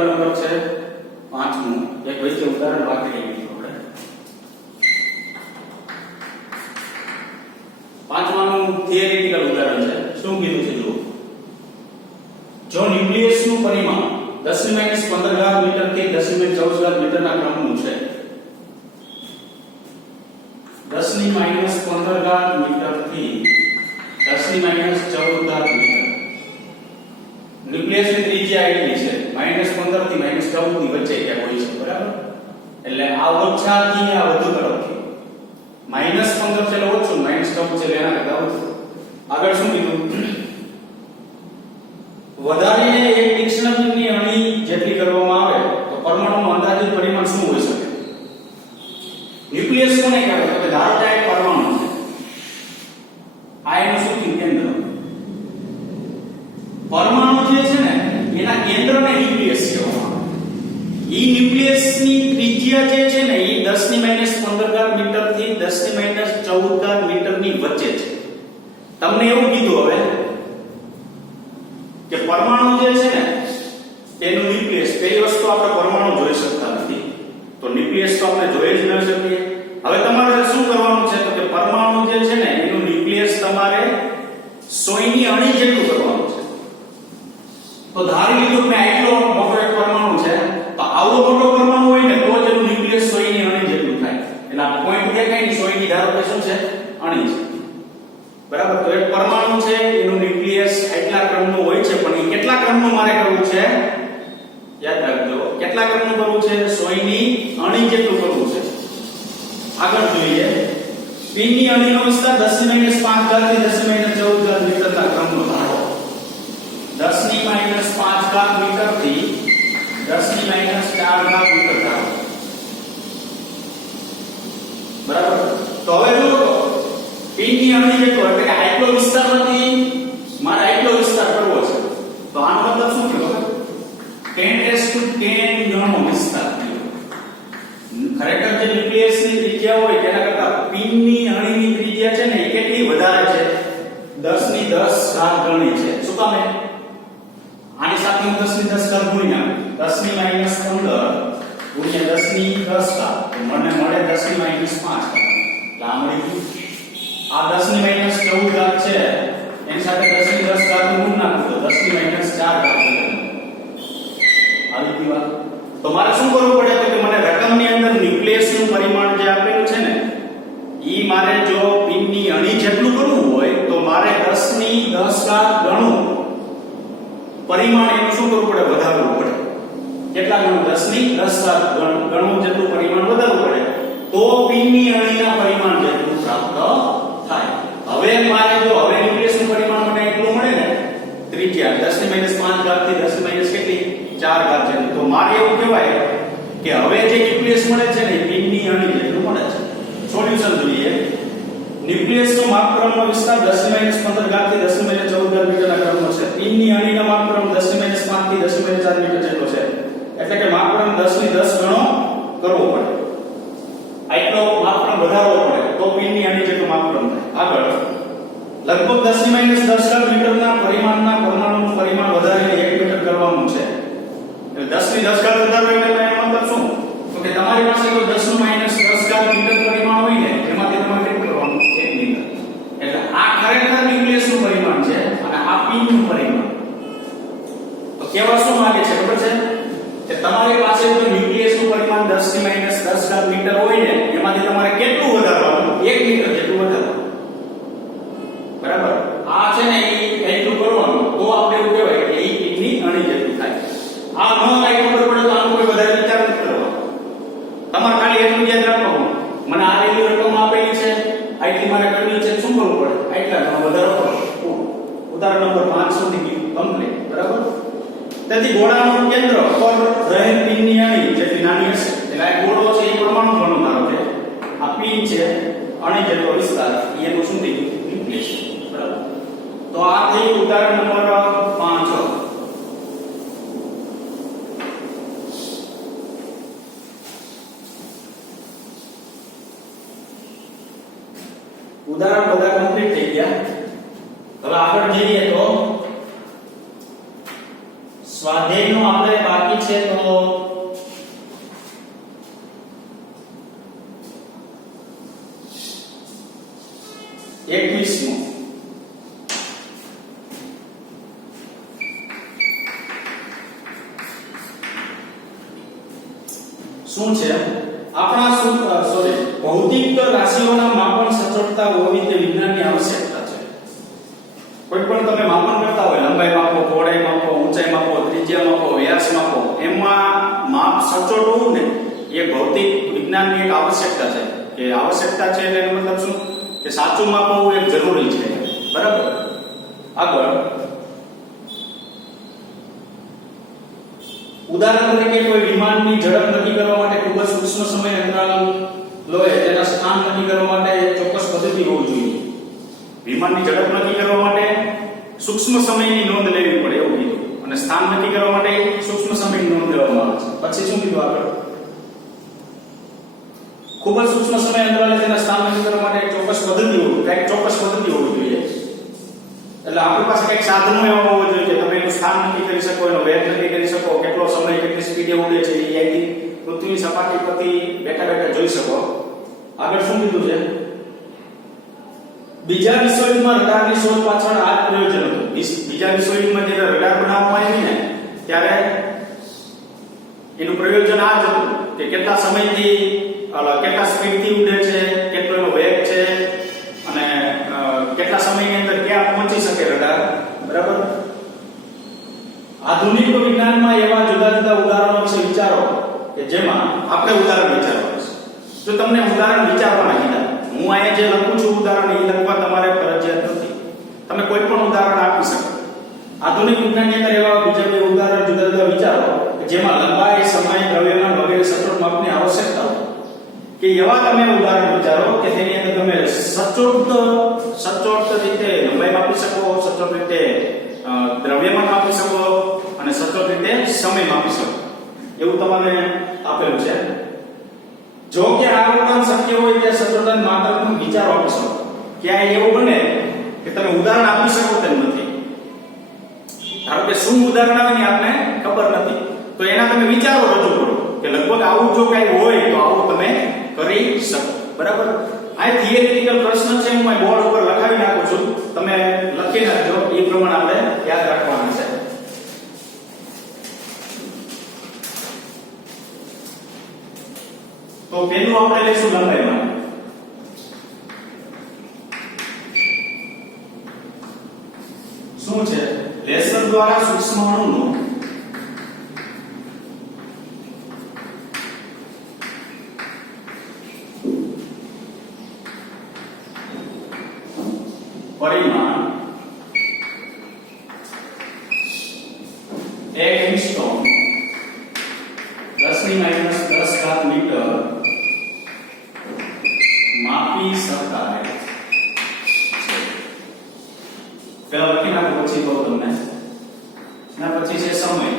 ઉદાહરણ નંબર છે 5મું એક વચ્ચે ઉદાહરણ બાકી રહી ગયું આપણે 5માનું થિયરિટિકલ ઉદાહરણ છે શું કીધું છે જુઓ જો ન્યુક્લિયસનું પરિમાણ 10 ની -15 મીટર થી 10 ની -14 મીટર ના ક્રમનું છે 10 ની -15 મીટર થી 10 ની -14 મીટર ન્યુક્લિયસની ત્રિજ્યા આટલી છે -15 થી -14 ની વચ્ચે ક્યાંક હોય છે બરાબર એટલે આ ઓછા થી આ વધુ તરફથી -15 છે એટલે ઓછું -14 છે એટલે એના કરતા વધુ આગળ શું કીધું વધારીને એક તીક્ષ્ણબિંદુની અણી જેટલી કરવામાં આવે તો પરમાણુનું અંદાજિત પરિમાણ શું હોઈ શકે ન્યુક્લિયસ કોને કહેવાય તો કે ધારો કે એક પરમાણુ છે આ એનું શું કેન્દ્ર પરમાણુ જે છે ને એના કેન્દ્રને ન્યુક્લિયસ કહેવામાં આવે ઈ ન્યુક્લિયસની ત્રિજ્યા જે છે ને ઈ 10 ની -15 મીટર થી 10 ની -14 મીટરની વચ્ચે છે તમને એવું કીધું હવે કે પરમાણુ જે છે ને તેનું ન્યુક્લિયસ પહેલી વસ્તુ આપણે પરમાણુ જોઈ શકતા નથી તો ન્યુક્લિયસ તો આપણે જોઈ જ ન શકીએ હવે તમારે શું કરવાનું છે તો કે પરમાણુ જે છે ને એનું ન્યુક્લિયસ તમારે સોયની અણી જેટલું કરવાનું છે તો ધારી લીધું કે આટલો મોટો એક પરમાણુ છે તો આવો મોટો પરમાણુ હોય ને તો જ એનું ન્યુક્લિયસ સોયની અણી જેટલું થાય એટલે આ પોઈન્ટ દેખાય ને સોયની ધારો કે શું છે અણી છે બરાબર તો એક પરમાણુ છે એનું ન્યુક્લિયસ આટલા ક્રમનું હોય છે પણ એ કેટલા ક્રમનું મારે કરવું છે યાદ રાખજો કેટલા ક્રમનું કરવું છે 100 ની અણી જેટલું કરવું છે આગળ જોઈએ p ની અણીનો વિસ્તાર 10 ની -5 થી 10 ની -14 મીટરના ક્રમનો ધારો 10 ની -5 મીટર થી 10 ની -4 મીટર ધારો બરાબર તો હવે જો p ની અણી જેટલો એટલે કે આટલો વિસ્તાર નથી મારે આટલો વિસ્તાર કરવો છે તો આનો મતલબ શું થયો 10 ગણો વિસ્તાર થયો ખરેખર જે ન્યુક્લિયસની ત્રિજ્યા હોય તેના કરતા p ની અણીની ત્રિજ્યા છે ને એ કેટલી વધારે છે 10 ની 10 ઘાત ગણી છે શું કામ આની સાથે હું 10 ની 10 ઘાત ગુણી નાખું 10 ની -15 ગુણ્યા 10 ની 10 ઘાત તો મને મળે 10 ની -5 ઘાત એટલે આ મળી ગયું આ 10 ની -14 ઘાત છે એની સાથે 10 ની 10 ઘાત ગુણ નાખું તો 10 ની -4 ઘાત આવી ગઈ વાત તો મારે શું કરવું પડે તો કે મને રકમની અંદર ન્યુક્લિયસનું પરિમાણ જે આપેલું છે ને ઈ મારે જો p ની અણી જેટલું કરવું હોય તો મારે 10 ની 10 ઘાત ગણું પરિમાણ એનું શું કરવું પડે વધારવું પડે કેટલા ગણું 10 ની 10 ઘાત ગણું જેટલું પરિમાણ વધારવું પડે તો p ની અણીના પરિમાણ જેટલું પ્રાપ્ત થાય હવે મારે જો હવે ન્યુક્લિયસનું પરિમાણ મને એટલું મળે ને ત્રિજ્યા 10 ની -5 ઘાત થી 10 ની કેટલી 4 ઘાત છે તો મારે એવું કહેવાય કે હવે જે ન્યુક્લિયસ મળે છે ને p ની અણી જેટલું મળે છે સોલ્યુશન જોઈએ ન્યુક્લિયસનો માપક્રમનો વિસ્તાર 10 ની -15 ઘાત થી 10 ની -14 મીટરના ક્રમનો છે p ની અણીનો માપક્રમ 10 ની -5 થી 10 ની -4 મીટર જેટલો છે એટલે કે માપક્રમ 10 ની 10 ગણો કરવો પડે આટલો માપક્રમ વધારવો પડે તો p ની અણી જેટલું માપક્રમ થાય આગળ લગભગ 10 ની -10 મીટરના પરિમાણના પરમાણુનું પરિમાણ વધારીને 1 મીટર કરવાનું છે એટલે 10 ની 10 ઘાત વધારવો એટલે એનો મતલબ શું તો કે તમારી પાસે કોઈ 10 નું -10 ઘાત મીટર પરિમાણ હોય ને એમાંથી તમારે કેટલું કરવાનું 1 મીટર એટલે આ ખરેખર ન્યુક્લિયસનું પરિમાણ છે અને આ p નું પરિમાણ તો કેવા શું માંગે છે ખબર છે કે તમારી પાસે જો ન્યુક્લિયસનું પરિમાણ 10 ની -10 ઘાત મીટર હોય ને એમાંથી તમારે કેટલું વધારવાનું 1 મીટર જેટલું વધારવાનું બરાબર આ છે ને એ એટલું કરવાનું તો આપણે એવું કહેવાય કે એ p ની અણી જેટલું થાય આ ન કાઈ ખબર પડે તો આનું કોઈ વધારે વિચાર નથી કરવાનો તમારે ખાલી એટલું યાદ રાખવાનું મને આ રેલી રકમ આપેલી છે આટલી મારે કરવી છે શું કરવું પડે આટલા વધારો કરો ઉદાહરણ નંબર 5 સુધી કમ્પ્લીટ બરાબર તેથી ગોળાનું કેન્દ્ર પર રહેલ પિનની અણી જેટલી નાની હશે એટલે આ ગોળો છે એ પરમાણુ ઘણો ધારો કે આ પિન છે અણી જેટલો વિસ્તાર એનું શું થઈ ગયું ન્યુક્લિયસ બરાબર તો આ થઈ ઉદાહરણ નંબર 5 ઉદાહરણ બધા કમ્પ્લીટ થઈ ગયા હવે આગળ જઈએ તો સ્વાધ્યાયનો આપણે બાકી છે તો 21મો શું છે આપણા ભૌતિક રાશિઓના માપન સચોટતા હોવી તે વિજ્ઞાનની આવશ્યકતા છે. કોઈ પણ તમે માપન કરતા હોય, લંબાઈ માપો, પહોળાઈ માપો, ઊંચાઈ માપો, ત્રિજ્યા માપો, વ્યાસ માપો, એમાં માપ સચોટ હોવું ને એ ભૌતિક વિજ્ઞાનની એક આવશ્યકતા છે. કે આવશ્યકતા છે એટલે એનો મતલબ શું કે સાચું માપ હોવું એક જરૂરી છે. બરાબર. આગળ ઉદાહરણ તરીકે કોઈ વિમાનની ઝડપ નક્કી કરવા માટે ખૂબ જ સૂક્ષ્મ સમય અંતરાલ લોએ તેના સ્થાન નક્કી કરવા માટે ચોક્કસ પદ્ધતિ હોવી જોઈએ. વિમાનની ઝડપ નક્કી કરવા માટે સૂક્ષ્મ સમયની નોંધ લેવી પડે એવું કીધું, અને સ્થાન નક્કી કરવા માટે સૂક્ષ્મ સમયની નોંધ લેવામાં આવે છે. પછી શું કીધું આગળ? ખૂબ જ સૂક્ષ્મ સમય અંતરાલે તેના સ્થાન નક્કી કરવા માટે ચોક્કસ પદ્ધતિ હોવી, કંઈક ચોક્કસ પદ્ધતિ હોવી જોઈએ. એટલે આપણી પાસે કંઈક સાધનો એવા હોવા જોઈએ કે તમે એનું સ્થાન નક્કી કરી શકો, એનો વેગ નક્કી કરી શકો, કેટલો સમય કેટલી સ્પીડે ઉડે છે એ અહીંથી પૃથ્વીની સપાટી પરથી બેઠા બેઠા જોઈ શકો. આગળ શું કીધું છે? બીજા વિશ્વયુદ્ધમાં રડારની શોધ પાછળ આ પ્રયોજન હતું. બીજા વિશ્વયુદ્ધમાં જ્યારે રડાર બનાવવામાં આવી ને ત્યારે એનું પ્રયોજન આ જ હતું કે કેટલા સમયથી કેટલા સ્પીડથી ઉડે છે, કેટલો એનો વેગ છે, અને કેટલા સમયની અંદર ક્યાં પહોંચી શકે રડાર. બરાબર. આધુનિક વિજ્ઞાનમાં એવા જુદા જુદા ઉદાહરણો વિશે વિચારો કે જેમાં આપણે ઉદાહરણ વિચારવાનું છે. જો તમને ઉદાહરણ વિચારવાના કીધા, હું અહીંયા જે લખું છું ઉદાહરણ એ લખવા તમારે ફરજિયાત નથી. તમે કોઈ પણ ઉદાહરણ આપી શકો. આધુનિક વિજ્ઞાનની અંદર એવા બીજા બે ઉદાહરણ જુદા જુદા વિચારો કે જેમાં લંબાઈ, સમય, દ્રવ્યમાન વગેરે સચોટ માપની આવશ્યકતા હોય કે એવા તમે ઉદાહરણ વિચારો કે તેની અંદર તમે સચોટ રીતે લંબાઈ માપી શકો, સચોટ રીતે દ્રવ્યમાન માપી શકો અને સચોટ રીતે સમય માપી શકો. એવું તમને આપેલું છે. જો કે આ ઉપરાંત શક્ય હોય ત્યાં સચોટ અને માત્રાત્મક વિચારો આપી શકો. ક્યાંય એવું બને કે તમે ઉદાહરણ આપી શકો તેમ નથી. ધારો કે શું ઉદાહરણ આવે ને આપને ખબર નથી, તો એના તમે વિચારો રજૂ કરો કે લગભગ આવું જો કઈ હોય તો આવું તમે કરી શકો. બરાબર. આ થિયરિટિકલ પ્રશ્ન છે, હું બોર્ડ ઉપર લખાવી નાખું છું, તમે લખી નાખજો. એ પ્રમાણે આપણે યાદ રાખવાના છે. તો પહેલું આપણે લઈશું લંબાઈમાં. શું છે? લેસર દ્વારા સૂક્ષ્મ અણુનું પરિમાણ 1 એંગસ્ટ્રોમ 10⁻10 મીટર માપી શકાય છે. પેલા લખી નાખો, પછી કહું તમને. એના પછી છે સમય.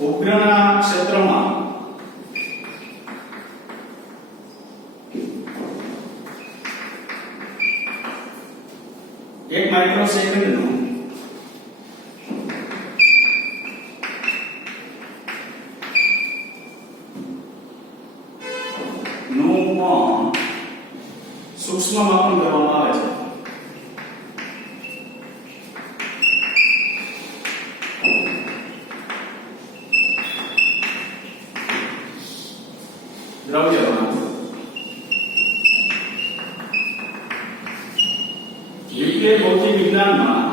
ઉપગ્રહના ક્ષેત્રમાં એક માઇક્રોસેકન્ડનું સૂક્ષ્મ માપન કરવામાં આવે છે. દ્રવ્યમાન વિજ્ઞાન ભૌતિક વિજ્ઞાનમાં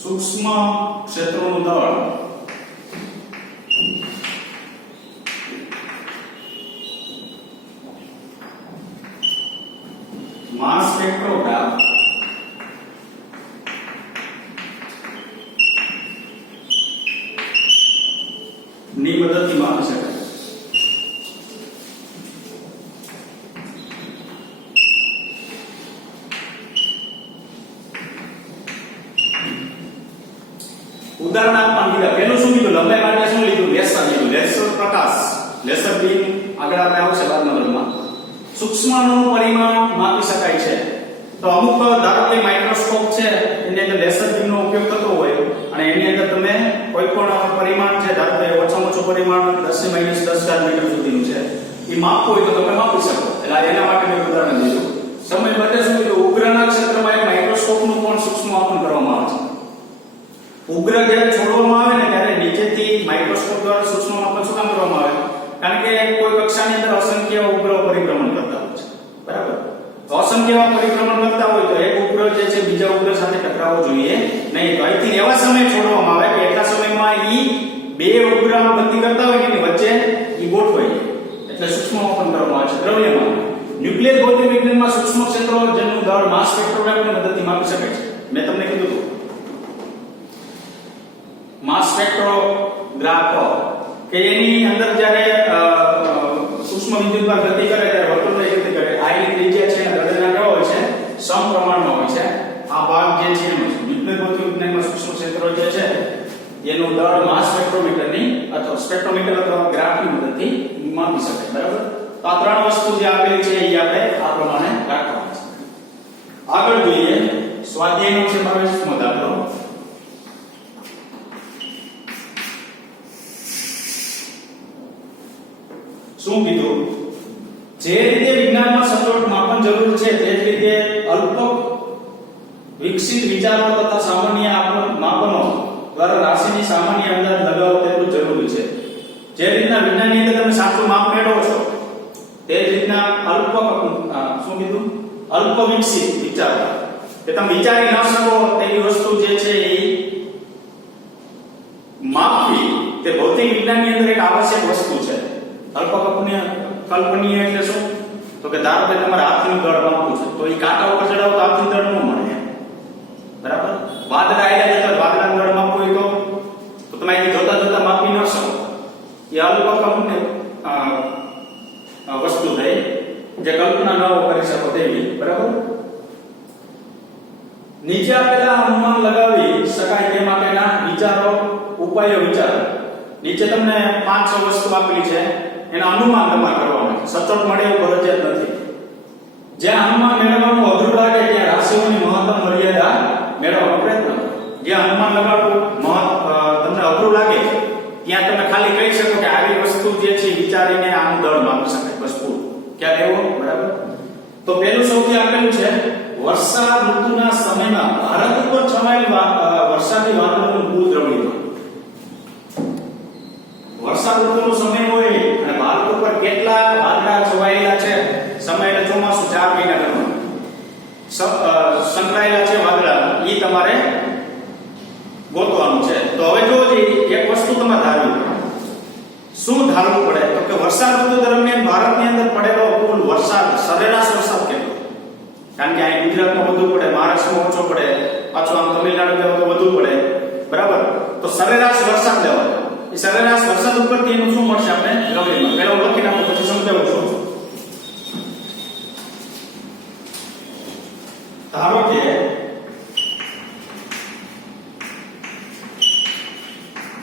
સૂક્ષ્મ ક્ષેત્રોનું દળ માસ સ્પેક્ટ્રોગ્રાફ ની મદદથી માપી શકાય. ઉદાહરણ આપવાનું કીધા. પહેલું શું કીધું? લંબાઈ માટે શું લીધું? લેસર લીધું. લેસર પ્રકાશ, લેસર બીમ આગળ આપણે આવશે બાદમાં ધોરણમાં. સૂક્ષ્મનું પરિમાણ માપી શકાય છે. તો અમુક ધારો કે માઇક્રોસ્કોપ છે એની અંદર લેસર બીમનો ઉપયોગ થતો હોય અને એની અંદર તમે કોઈ પણ પરિમાણ છે ધારો કે ઓછામાં ઓછું પરિમાણ 10 ની -10 મીટર સુધીનું છે એ માપવું હોય તો તમે માપી શકો. એટલે એના માટે મેં ઉદાહરણ દીધું. સમય બચે શું કે ઉગ્રના ક્ષેત્રમાં એક માઇક્રોસ્કોપનું પણ સૂક્ષ્મ માપન કરવામાં આવે છે. ઉગ્ર જ્યારે છોડવામાં આવે ને ત્યારે નીચેથી માઇક્રોસ્કોપ દ્વારા સૂક્ષ્મ માપન શું કામ કરવામાં આવે? કારણ કે કોઈ કક્ષાની અંદર અસંખ્ય ઉપગ્રહો પરિભ્રમણ કરતા હોય છે. બરાબર? તો અસંખ્ય પરિભ્રમણ કરતા હોય તો એક ઉપગ્રહ જે છે બીજા ઉપગ્રહ સાથે ટકરાવવો જોઈએ નહીં. તો અહીંથી એવા સમય છોડવામાં આવે કે એટલા સમયમાં ઈ બે ઉપગ્રહ ગતિ કરતા હોય કે વચ્ચે ઈ ગોઠવાય જાય. એટલે સૂક્ષ્મ માપન કરવામાં આવે છે. દ્રવ્યમાન ન્યુક્લિયર ભૌતિક વિજ્ઞાનમાં સૂક્ષ્મ ક્ષેત્રો જેનું દળ માસ સ્પેક્ટ્રોગ્રાફની મદદથી માપી શકાય છે. મેં તમને કીધું હતું માસ સ્પેક્ટ્રોગ્રાફ કે એની અંદર જ્યારે સૂક્ષ્મ વિદ્યુતભાર ગતિ કરે ત્યારે વર્તુળની ગતિ કરે. આ એની ત્રિજ્યા છે હૃદયના કેવો હોય છે? સમપ્રમાણમાં હોય છે. આ ભાગ જે છે એનો છે ન્યુક્લિયર ભૌતિક વિજ્ઞાનમાં સૂક્ષ્મ ક્ષેત્રો જે છે એનું દળ માસ સ્પેક્ટ્રોમીટરની અથવા સ્પેક્ટ્રોમીટર અથવા ગ્રાફની મદદથી માપી શકાય. બરાબર? તો આ ત્રણ વસ્તુ જે આપેલી છે એ આપણે આ પ્રમાણે રાખવાની છે. આગળ જોઈએ સ્વાધ્યાયનો છે 22મો દાખલો. શું કીધું? જે રીતે વિજ્ઞાનમાં સચોટ માપન જરૂર છે તે જ રીતે અલ્પ વિકસિત વિચારો તથા સામાન્ય માપનો દ્વારા રાશિની સામાન્ય અંદાજ લગાવવો તેટલું જરૂરી છે. જે રીતના વિજ્ઞાનની અંદર તમે સાચું માપ મેળવો છો તે જ રીતના શું કીધું? અલ્પ વિકસિત વિચારો કે તમે વિચારી ન શકો તેવી વસ્તુ જે છે એ માપવી તે ભૌતિક વિજ્ઞાનની અંદર એક આવશ્યક વસ્તુ છે. અલ્પ કલ્પનીય એટલે શું? તો કે ધારો કે તમારે હાથનું દળ માપવું છે તો એ કાંટા ઉપર ચડાવો તો હાથનું દળ ન મળે. બરાબર? વાદળા આયા જતા વાદળાનું દળ માપવું હોય તો તમે અહીં જોતા માપી ન શકો. એ અલ્પ વસ્તુ થઈ જે કલ્પના ન કરી શકો તેવી. બરાબર? નીચે આપેલા અનુમાન લગાવી શકાય તે માટેના વિચારો ઉપાયો વિચારો. નીચે તમને 5-6 વસ્તુ આપેલી છે એના અનુમાન તમારે કરવાના છે. સચોટ મળે એવું ફરજિયાત નથી. જ્યાં અનુમાન મેળવવાનું અઘરું લાગે ત્યાં રાશિઓની મહત્તમ મર્યાદા મેળવવાનો પ્રયત્ન કરો. જ્યાં અનુમાન લગાવવું તમને અઘરું લાગે ત્યાં તમે ખાલી કહી શકો કે આવી વસ્તુ જે છે વિચારીને આનું દળ માપી શકાય. બસ પૂરું. ક્યાં એવું? બરાબર? તો પહેલું સૌથી આપેલું છે વરસાદ ઋતુના સમયમાં ભારત ઉપર છવાયેલ વરસાદી વાદળોનું કુલ દ્રવ્યમાન. વરસાદ ઋતુનો સમય હોય અને ભારત ઉપર કેટલા વાદળા છવાયેલા છે સમય એટલે ચોમાસું 4 મહિના દરમિયાન સંકળાયેલા છે વાદળા એ તમારે ગોતવાનું છે. તો હવે જો એક વસ્તુ તમારે ધારવી પડે. શું ધારવું પડે? તો કે વરસાદ ઋતુ દરમિયાન ભારતની અંદર પડેલો કુલ વરસાદ સરેરાશ વરસાદ કેટલો? કારણ કે અહીં ગુજરાતમાં વધુ પડે, મહારાષ્ટ્રમાં ઓછો પડે, પાછો આમ તમિલનાડુ જાવ તો વધુ પડે. બરાબર? તો સરેરાશ વરસાદ લેવાનો. એ સરેરાશ વરસાદ ઉપરથી એનું શું મળશે આપણે? દ્રવ્યમાન. પહેલા હું લખી નાખું પછી સમજાવું છું. ધારો કે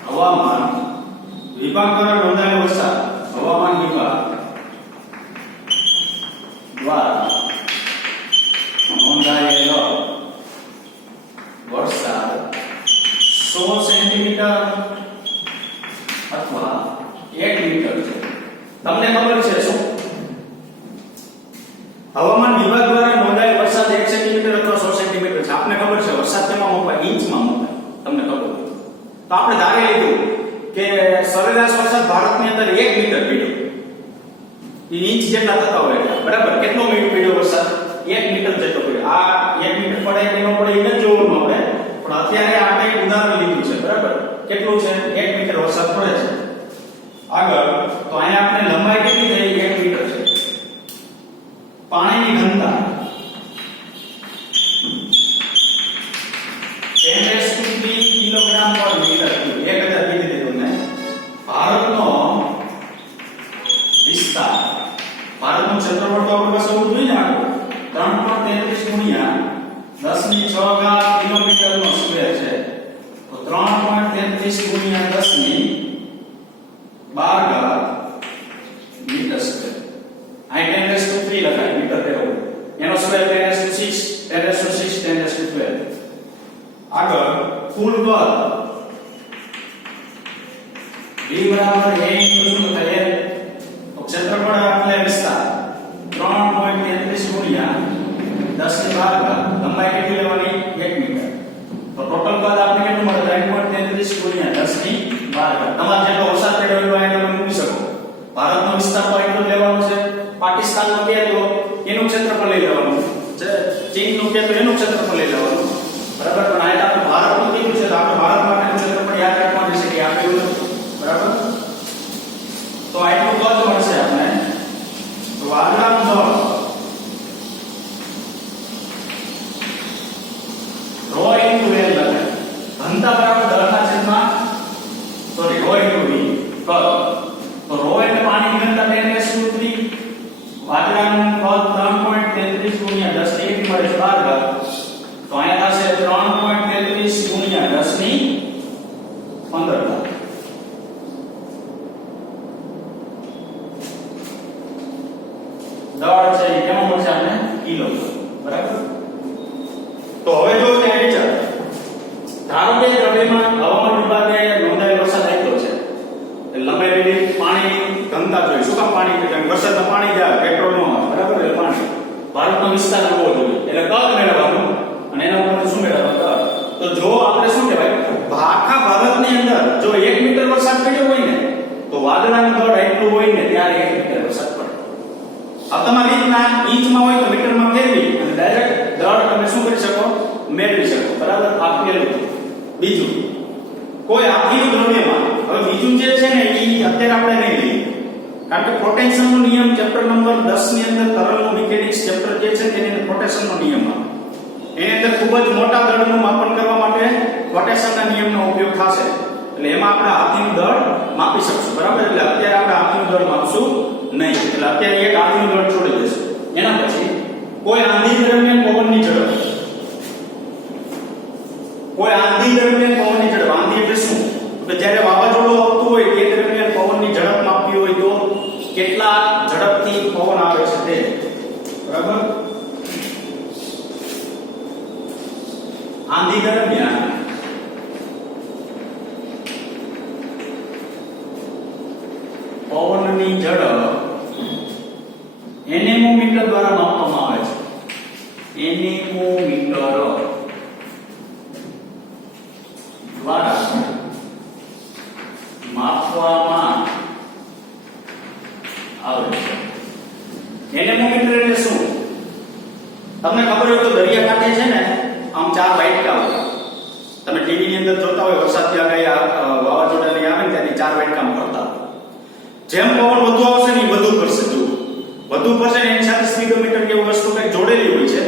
હવામાન વિભાગ દ્વારા નોંધાયેલો વરસાદ હવામાન વિભાગ દ્વારા નોંધાયેલો વરસાદ 100 સેન્ટીમીટર અથવા 1 મીટર છે. તમને ખબર છે શું? હવામાન વિભાગ દ્વારા નોંધાયેલ વરસાદ 1 સેન્ટીમીટર અથવા 100 સેન્ટીમીટર છે. આપને ખબર છે વરસાદ કેમાં મપાય? ઇંચમાં મપાય. તમને ખબર છે. તો આપણે ધારી લીધું કે સરેરાશ વરસાદ ભારતની અંદર 1 મીટર પડ્યો. એ ઇંચ જેટલા થતા હોય એટલે બરાબર કેટલો મીટર પડ્યો વરસાદ? 1 મીટર જેટલો પડ્યો. આ 1 મીટર પડે કે ન પડે એને જોવાનું આપણે. પણ અત્યારે આપણે એક ઉદાહરણ લીધું છે. બરાબર? કેટલું છે? 1 મીટર વરસાદ પડે છે. આગળ તો અહીંયા આપણે લંબાઈ કેટલી થઈ? 1 મીટર છે. પાણીની ઘનતા 10³ કિલોગ્રામ પર મીટર. 1000 કીધી હતી તમને. ભારતનો વિસ્તાર, ભારતનું ક્ષેત્રફળ તો આપણે પાસે હોવું જોઈએ ને આખું 3.33 ગુણ્યા 10⁶ કિલોમીટરનો સ્ક્વેર છે. તો 3.33 ગુણ્યા 10⁻12 મીટર સ્ક્વેર. આગળ કુલ કદ b બરાબર a ઇન્ટુ શું થાય તો ક્ષેત્રફળ એટલે વિસ્તાર 3.33 ગુણ્યા 10 ની ઘાત લંબાઈ કેટલી લેવાની 1 મીટર તો ટોટલ કદ આપણે કેટલું મળે 3.33 ગુણ્યા 10 ની ઘાત તમારે જેટલો વરસાદ પડ્યો હોય એને તમે મૂકી શકો ભારતનો વિસ્તાર તો એટલો લેવાનો છે પાકિસ્તાનનો કે તો એનું ક્ષેત્રફળ લઈ લેવાનું છે ચીનનું કે તો એનું ક્ષેત્રફળ લઈ લેવાનું બરાબર પણ આ આપણે ભારતનું કીધું છે તો આપણે ભારત માટેનું ક્ષેત્રફળ યાદ રાખવાનું છે કે આપણે એવું બરાબર તો આટલું કદ મળશે આપણે તો વાદળાનું દળ ρ ઇન્ટુ l લખે ઘનતા બરાબર દળના છેદમાં સોરી ρ ઇન્ટુ v કદ તો ρ એટલે પાણીની ઘનતા 10^3 વાદળાનું કદ 3.33 ગુણ્યા 10 ની 1 મળે 12 તો અહીંયા થશે 3.33 ગુણ્યા 10 ની 15 દળ છે એ કેમ મળશે આપણે કિલો બરાબર તો હવે જો તે વિચાર ધારો કે દ્રવ્યમાન હવામાન વિભાગે નોંધાયેલ વરસાદ આપ્યો છે એટલે લંબાઈ પાણી ઘનતા જોઈએ શું કામ પાણી કે વરસાદમાં પાણી જાય પેટ્રોલ નો બરાબર એટલે પાણી ભારતનો વિસ્તાર હોવો જોઈએ એટલે કદ મેળવવાનું અને એના ઉપર શું મેળવવાનું તો જો આપણે શું કહેવાય આખા ભારતની અંદર જો 1 મીટર વરસાદ પડ્યો હોય ને તો વાદળાનું દળ એટલું હોય ને ત્યારે 1 મીટર વરસાદ પડે આ તમારી રીતના ઇંચમાં હોય તો મીટરમાં ફેરવી અને ડાયરેક્ટ દળ તમે શું કરી શકો મેળવી શકો બરાબર આ પહેલું બીજું કોઈ આખીનું દ્રવ્યમાન હવે બીજું જે છે ને એ અત્યારે આપણે નહીં લઈએ કારણ કે પોટેન્શિયલનો નિયમ ચેપ્ટર નંબર 10 ની અંદર તરલનું મિકેનિક્સ ચેપ્ટર જે છે તેની અંદર પોટેન્શિયલનો નિયમ આવે એની અંદર ખૂબ જ મોટા દળનું માપન કરવા માટે પોટેન્શિયલના નિયમનો ઉપયોગ થશે એટલે એમાં આપણે હાથીનું દળ માપી શકશું બરાબર એટલે અત્યારે આપણે હાથીનું દળ માપશું નહીં એટલે અત્યારે એક હાથીનું દળ છોડી દેશું એના પછી કોઈ આંધી દરમિયાન પવનની ઝડપ આંધી એટલે શું તો જ્યારે વાવાઝોડું આવતું હોય તે દરમિયાન પવનની ઝડપ માપવી હોય તો કેટલા ઝડપથી પવન આવે છે તે બરાબર આંધી દરમિયાન પવનની ઝડપ એનેમોમીટર દ્વારા માપવામાં આવે છે એનેમોમીટર દ્વારા માપવામાં આવે છે એનેમોમીટર એટલે શું તમને ખબર હોય તો દરિયાકાંઠે છે ને આમ 4 વાઇટકા હોય તમે ટીવી ની અંદર જોતા હોય વરસાદની આગાહી વાવાઝોડાની આવે ને ત્યારે 4 વાઇટકા ફરતા જેમ પવન વધુ આવશે ને વધુ ફરશે જો વધુ ફરશે ને એની સાથે સ્પીડોમીટર કેવું વસ્તુ કંઈક જોડેલી હોય છે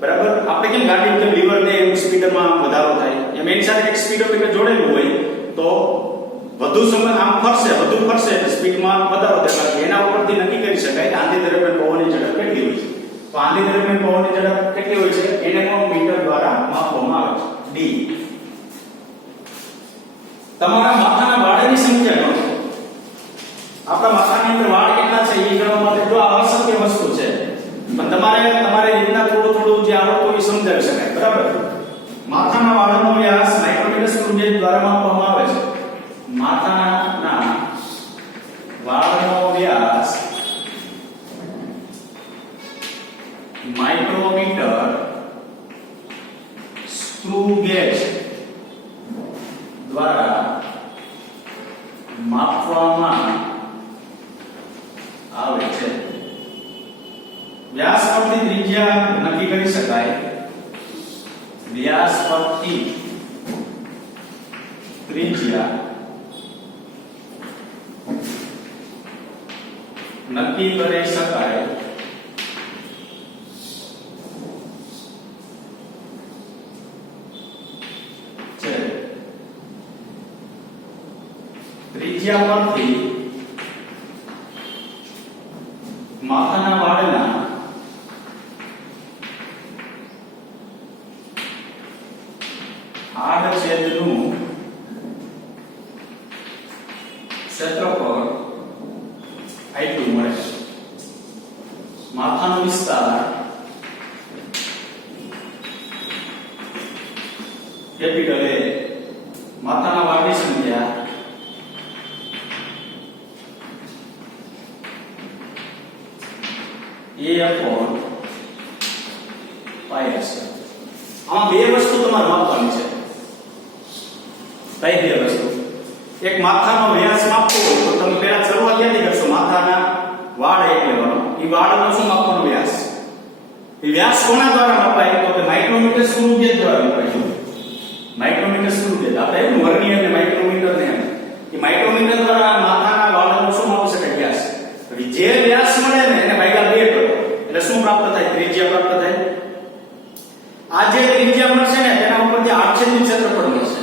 બરાબર આપણે કેમ ગાડી કે લીવર ને એમ સ્પીડમાં વધારો થાય એમ એની સાથે એક સ્પીડોમીટર જોડેલું હોય તો વધુ સમય આમ ફરશે વધુ ફરશે એટલે સ્પીડમાં વધારો દેખાશે એના ઉપરથી નક્કી કરી શકાય કે આંધી દરમિયાન પવનની ઝડપ કેટલી હોય છે તો આંધી દરમિયાન પવનની ઝડપ કેટલી હોય છે એનેમોમીટર દ્વારા માપવામાં આવે છે ડી તમારા માથાના વાળની સંખ્યા ગણો આપણા માથાની અંદર વાળ કેટલા છે એ ગણવા માટે જો આ અશક્ય વસ્તુ છે પણ તમારે રીતના થોડું જે આવડતું એ સમજાવી શકાય બરાબર માથાના વાળનો વ્યાસ માઇક્રોમીટર સ્ક્રૂ ગેજ દ્વારા માપવામાં આવે છે માથાના વાળનો વ્યાસ માઇક્રોમીટર સ્ક્રૂ ગેજ દ્વારા માપવામાં આવે છે વ્યાસ પરથી ત્રિજ્યા નક્કી કરી શકાય વ્યાસ પરથી ત્રિજ્યા નક્કી કરી શકાય છે ત્રિજ્યા પરથી માથાના વાળના આડછેદનું ક્ષેત્રફળ આટલું મળે માથાનો વિસ્તાર કેપિટલ A માથાના વાળની સંખ્યા A/πs. આમાં બે વસ્તુ તમારે માપવાની છે. કઈ બે વસ્તુ? એક માથાનો વ્યાસ માપવો હોય તો તમે પહેલા શરૂઆત ક્યાંથી કરશો? માથાના વાળ એક લેવાનો. એ વાળનો શું માપવાનો? વ્યાસ. એ વ્યાસ કોના દ્વારા મપાય? તો કે માઇક્રોમીટર સ્ક્રુગેજ દ્વારા મપાય. માઇક્રોમીટર સ્ક્રુગેજ આપણે એનું વર્નિયર ને માઇક્રોમીટર ને એ માઇક્રોમીટર દ્વારા માથાના વાળનો શું માપી શકાય? વ્યાસ. જે વ્યાસ મળે ને એને ભાગ્યા 2 કરો એટલે શું પ્રાપ્ત થાય? ત્રિજ્યા પ્રાપ્ત થાય. આ જે ત્રિજ્યા મળશે ને તેના ઉપરથી આડછેદનું ક્ષેત્રફળ મળશે.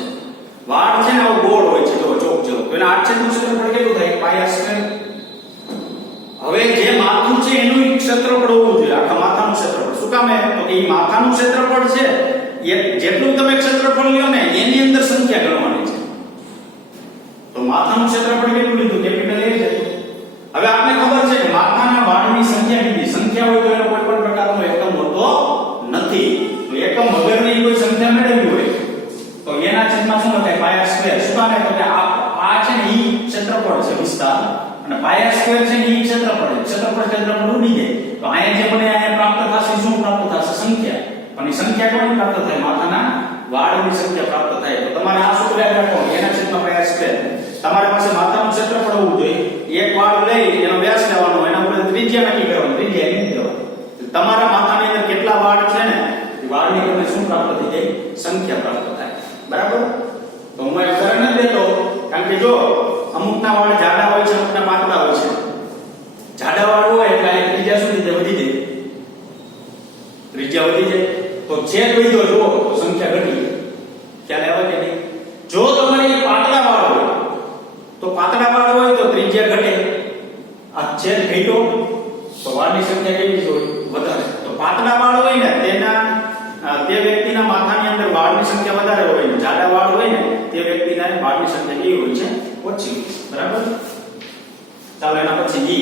વાળ છે ને આવો ગોળ હોય છે, જો ચોક જેવો, તો એના આડછેદનું ક્ષેત્રફળ કેટલું થાય? πr². હવે જે માથું છે એનું ક્ષેત્રફળ હોવું જોઈએ, આખા માથાનું ક્ષેત્રફળ. શું કામ? તો કે એ માથાનું ક્ષેત્રફળ છે એ જેટલું તમે ક્ષેત્રફળ લ્યો ને એની અંદર સંખ્યા ગણવાની છે. તો માથાનું ક્ષેત્રફળ કેટલું લીધું? કેપિટલ A છે. હવે આપને ખબર છે કે માથાના વાળની સંખ્યા કેટલી? સંખ્યા હોય તો એનો કોઈ પણ પ્રકારનો એકમ હોતો નથી. તો એકમ વગરની કોઈ સંખ્યા મેળવવી હોય તો એના છેદમાં શું લખાય? πr². શું કામ? તો કે આ છે ને ઈ ક્ષેત્રફળ છે, વિસ્તાર, અને πr² છે ને ઈ ક્ષેત્રફળ છે. ક્ષેત્રફળ ઉડી જાય તો અહીંયા જે મને અહીંયા પ્રાપ્ત થશે શું પ્રાપ્ત થશે? સંખ્યા. પણ એ સંખ્યા કોની પ્રાપ્ત થાય? માથાના વાળની સંખ્યા પ્રાપ્ત થાય. તો તમારે આ સૂત્ર યાદ રાખવાનું, એના છેદમાં πr². તમારી પાસે માથાનું ક્ષેત્રફળ હોવું જોઈએ. એક વાળ લઈ એનો વ્યાસ લેવાનો, એના ઉપર ત્રિજ્યા નક્કી કરવાની, ત્રિજ્યા એની લેવાની. તમારા માથાની અંદર કેટલા વાળ છે ને એ વાળની તમને શું પ્રાપ્ત થઈ જાય? સંખ્યા પ્રાપ્ત થાય. બરાબર? તો હું એક ઉદાહરણ નથી દેતો, કારણ કે જો અમુકના વાળ જાડા હોય છે, અમુકના પાતળા હોય છે. જાડા વાળ હોય એટલે આ ત્રિજ્યા સુધી વધી જાય, ત્રિજ્યા વધી જાય તો છેદ વધ્યો જો તો સંખ્યા ઘટી. ખ્યાલ આવે કે નહીં? જો તમારી પાતળા વાળ હોય તો પાતળા વાળ હોય તો ત્રિજ્યા ઘટે, આ છેદ ઘટ્યો તો વાળની સંખ્યા કેવી હોય? વધારે. તો પાતળા વાળ હોય ને તે વ્યક્તિના માથાની અંદર વાળની સંખ્યા વધારે હોય ને જાડા વાળ હોય ને તે વ્યક્તિના વાળની સંખ્યા કેવી હોય છે? ઓછી. બરાબર? ચાલો એના પછી E.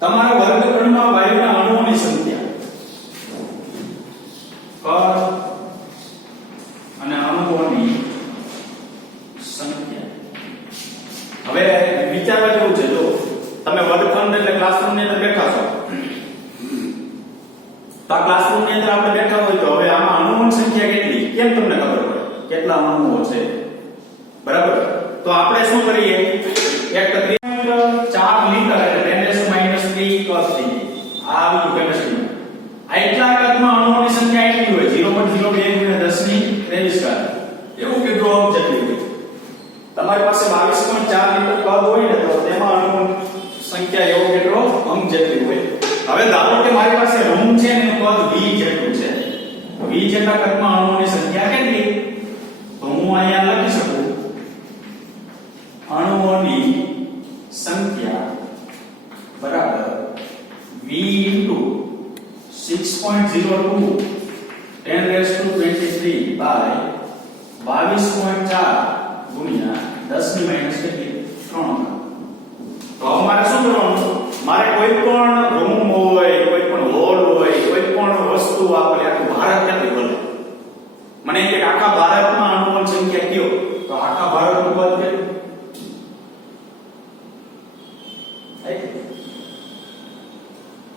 તમારા વર્ગખંડમાં વાયુના અણુઓની સંખ્યા કદ અને અણુઓની સંખ્યા. હવે વિચારવા જેવું છે. જો તમે વર્ગખંડ એટલે ક્લાસરૂમ ની અંદર બેઠા છો, તો આ ક્લાસરૂમ ની અંદર આપણે બેઠા હોય તો હવે આમાં અણુઓની સંખ્યા કેટલી કેમ તમને ખબર પડે? કેટલા અણુઓ છે? બરાબર? તો આપણે શું કરીએ? એક 3.4 લિટર એટલે 10⁻³ કદ થઈ ગઈ. આ આવી કેમિસ્ટ્રી. આટલા કદમાં અણુઓની સંખ્યા એટલી હોય 0.02 × 10⁻23 ઘાત. એવું કેટલું અંક જેટલી હોય? તમારી પાસે 22.4 લિટર કદ હોય ને તો તેમાં અણુઓની સંખ્યા એવો કેટલો અંક જેટલી હોય. હવે ધારો કે મારી પાસે રૂમ છે ને એનું કદ V જેટલું છે. V જેટલા કદમાં અણુઓની સંખ્યા કેટલી? તો હું અહીંયા લખી શકું અણુઓની સંખ્યા બરાબર V * 6.02 10⁻23 બાય 22.4 ગુણ્યા 10⁻³ તો અમારે શું કરવાનું? મારે કોઈ પણ રૂમ હોય, કોઈ પણ હોલ હોય, કોઈ પણ વસ્તુ આપણે આખું ભારત ક્યાંથી બોલે મને કે આખા ભારતમાં અણુઓની સંખ્યા કયો? તો આખા ભારતનું કદ કેટલું?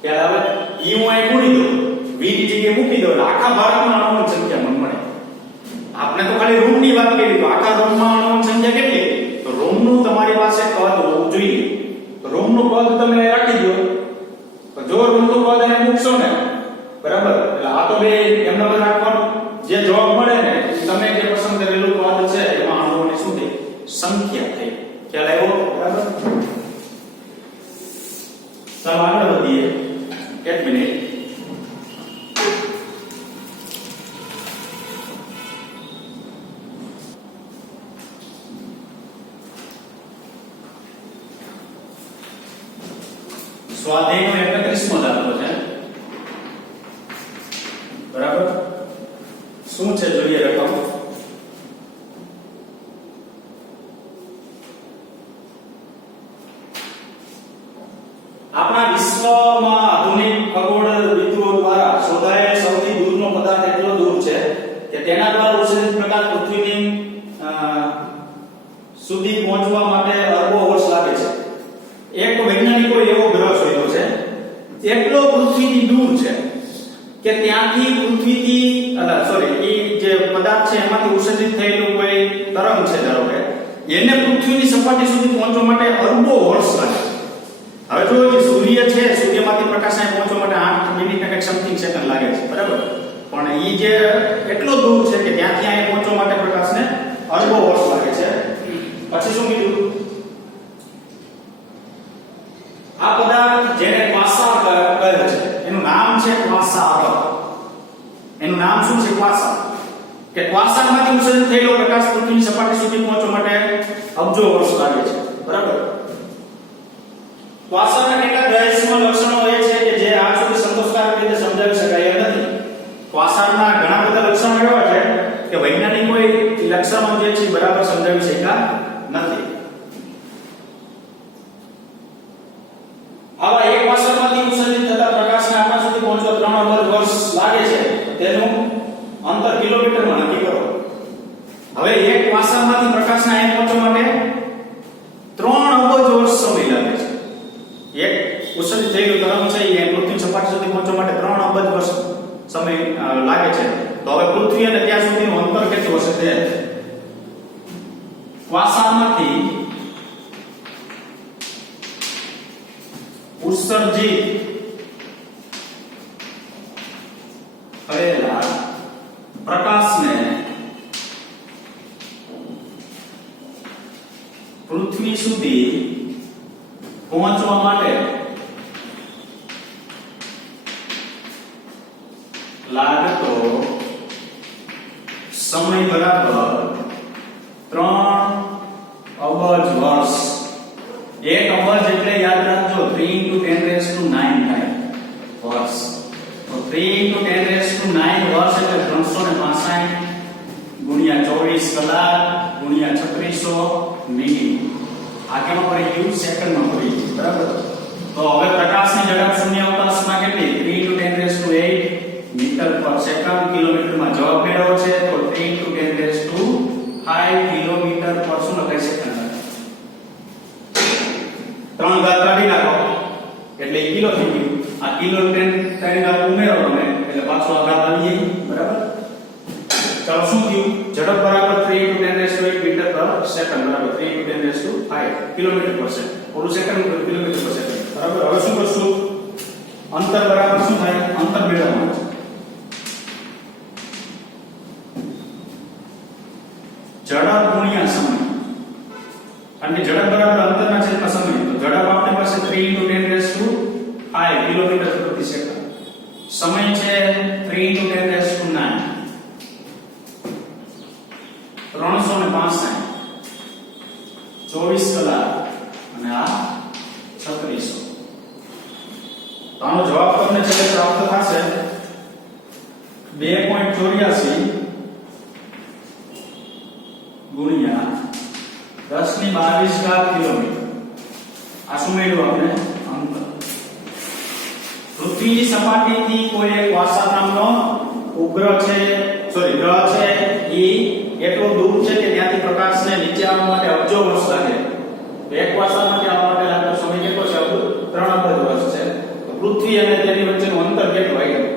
ખ્યાલ આવે? ઈ હું અહીં ગુણી દઉં, V ની જગ્યાએ મૂકી દઉં, આખા ભારતમાં અણુઓની સંખ્યા મને મળે. આપણે તો ખાલી રૂમ ની વાત કરી, તો આખા રૂમમાં અણુઓની સંખ્યા કેટલી? તો રૂમનું તમારી પાસે કદ હોવું જોઈએ. તો રૂમનું કદ તમે રાખી દો. તો જો રૂમનું કદ અહીં મૂકશો ને, બરાબર, એટલે આ તો બે એમના પર રાખવાનું. જે જવાબ મળે ને તમે જે પસંદ કરેલું કદ છે એમાં અણુઓની શું થઈ? સંખ્યા થઈ. ખ્યાલ આવ્યો? બરાબર? ચાલો આગળ વધીએ. એક મિનિટ. સ્વાધ્યાયનો 31મો દાખલો છે. બરાબર? શું છે જોઈએ રકમ. આપણા વિશ્વમાં આધુનિક ખગોળવિદો દ્વારા શોધાયેલ સૌથી દૂરનો પદાર્થ કેટલો દૂર કે ત્યાંથી પૃથ્વીથી એ જે પદાર્થ છે એમાંથી ઉત્સર્જિત થયેલું કોઈ તરંગ છે ધારો કે એને પૃથ્વીની સપાટી સુધી પહોંચવા માટે અરબો વર્ષ લાગે. હવે જો જે સૂર્ય છે સૂર્યમાંથી પ્રકાશ અહીં પહોંચવા માટે 8 મિનિટ કે સમથિંગ સેકન્ડ લાગે છે બરાબર, પણ ઈ જે એટલો દૂર છે કે ત્યાંથી અહીં પહોંચવા માટે પ્રકાશને અરબો વર્ષ લાગે છે. પછી શું કીધું? આ પદાર્થ જેને ક્વાસાર કહે છે એનું નામ છે ક્વાસાર. એનું નામ શું છે? ક્વાસાર. કે ક્વાસારમાંથી ઉત્સર્જિત થયેલો પ્રકાશ પૃથ્વીની સપાટી સુધી પહોંચવા માટે અબજો વર્ષ લાગે છે બરાબર. ક્વાસારના કેટલાક રહસ્યમય લક્ષણો એ છે કે જે આજ સુધી સંતોષકારક રીતે સમજાવી શકાય નથી. ક્વાસારના ઘણા બધા લક્ષણો એવા છે કે વૈજ્ઞાનિકોએ લક્ષણો જે છે બરાબર સમજાવી શક્યા નથી. આવા એક ક્વાસારમાંથી ઉત્સર્જિત થતા પ્રકાશને આપણા સુધી પહોંચવા 3 અબજ વર્ષ લાગે છે. તેનું અંતર કિલોમીટરમાં નક્કી કરો. હવે એક ક્વાસારમાંથી પ્રકાશને અહીં પહોંચવા માટે 3 અબજ વર્ષ સમય લાગે છે. એક ઉત્સર્જિત થયેલું તરંગ છે એ પૃથ્વીની સપાટી સુધી પહોંચવા માટે 3 અબજ વર્ષ સમય લાગે છે. તો હવે પૃથ્વી અને ત્યાં સુધીનું અંતર કેટલું હશે? તે ક્વાસારમાંથી ઉત્સર્જિત થયેલા પ્રકાશને પૃથ્વી સુધી પહોંચવા માટે લાગતો સમય બરાબર 3 અબજ વર્ષ. 1 અબજ એટલે યાદ રાખજો 3 × 10⁹ થાય વર્ષ. તો 3 × 10⁹ વર્ષ એટલે 365 ગુણ્યા 24 કલાક ગુણ્યા 3600 મિનિટ. આ કેમાં પડી ગયું? સેકન્ડમાં પડી ગયું બરાબર. તો હવે પ્રકાશની ઝડપ શૂન્યાવકાશમાં કેટલી? 3 × 10⁸ મીટર પર સેકન્ડ. કિલોમીટરમાં જવાબ મેળવ્યો છે તો 3 × 10⁵ કિલોમીટર પર શું લખાય? સેકન્ડ. 3 ઘાત કાઢી નાખો એટલે કિલો થઈ ગયું. આ કિલો 3 ઘાત ઉમેરો તમે એટલે પાછો આ ઘાત આવી જાય બરાબર. ચાલો શું થયું? ઝડપ બરાબર 3 × 10⁸ મીટર પર સેકન્ડ બરાબર 3 × 10⁵ કિલોમીટર પર સેકન્ડ. ઓલું સેકન્ડ કિલોમીટર પર સેકન્ડ બરાબર. હવે શું કરશું? અંતર બરાબર શું થાય? અંતર મેળવવાનું છે. ઝડપ ગુણ્યા સમય. કારણ કે ઝડપ બરાબર અંતરના છેદમાં સમય. તો ઝડપ આપણી પાસે 3 × 10⁵ કિલોમીટર પ્રતિ સેકન્ડ. સમય છે 3 × 10⁹ 365 24 કલાક અને આ 3600. તો આનો જવાબ તમને છેલ્લે પ્રાપ્ત થશે 2.84 ગુણ્યા 10⁻22 કિલોમીટર. આ શું મળ્યું આપણે? અંતર. પૃથ્વીની સપાટીથી કોઈ એક ક્વાસાર નામનો ઉપગ્રહ છે ગ્રહ છે એ એટલો દૂર છે કે ત્યાંથી પ્રકાશને નીચે આવવા માટે અબજો વર્ષ લાગે. તો એક ક્વાસારમાંથી આવવા માટે લાગતો સમય કેટલો છે? 3 અબજ વર્ષ છે. તો પૃથ્વી અને તેની વચ્ચેનું અંતર કેટલું આવ્યું?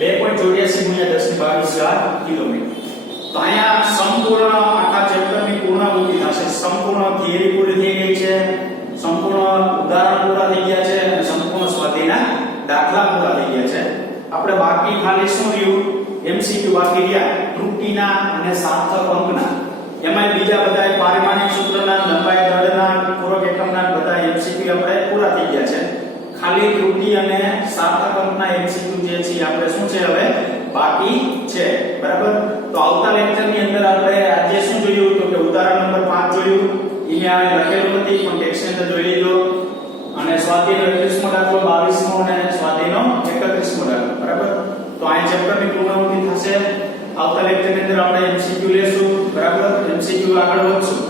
2.84 ગુણ્યા 10⁻22 કિલોમીટર. તો અહીંયા સંપૂર્ણ આખા ચેપ્ટરની પૂર્ણાહુતિ થશે. સંપૂર્ણ થિયરી પૂરી થઈ ગઈ છે, સંપૂર્ણ ઉદાહરણ પૂરા થઈ ગયા છે અને સંપૂર્ણ સ્વાધ્યાયના દાખલા પૂરા થઈ ગયા છે. આપણે બાકી ખાલી શું રહ્યું? MCQ બાકી રહ્યા. ત્રુટિના અને સાર્થક અંકના. એમાં બીજા બધા પારિમાણિક સૂત્રના, લંબાઈ દળના, પૂરક એકમના બધા MCQ આપણે પૂરા થઈ ગયા છે. ખાલી ત્રુટિ અને સાર્થક અંકના MCQ જે છે આપણે શું છે હવે બાકી છે બરાબર. તો આવતા લેક્ચરની અંદર આપણે આજે શું જોયું? તો કે ઉદાહરણ નંબર 5 જોયું. અહીંયા લખેલું નથી પણ ટેક્સ્ટની અંદર જોઈ લીધો. અને સ્વાધ્યાયનો 21મો દાખલો, 22મો અને સ્વાધ્યાયનો 31મો દાખલો બરાબર. તો આ ચેપ્ટરની પૂર્ણાહુતિ થશે. આવતા લેક્ચરની અંદર આપણે MCQ લેશું બરાબર. MCQ આગળ વધશું.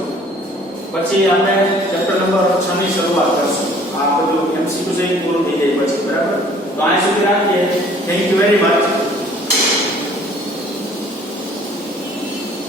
પછી આપણે ચેપ્ટર નંબર 6 ની શરૂઆત કરશું. આ બધું MCQ સહિત પૂરું થઈ જાય પછી બરાબર. તો આ સુધી રાખીએ. Thank you very much.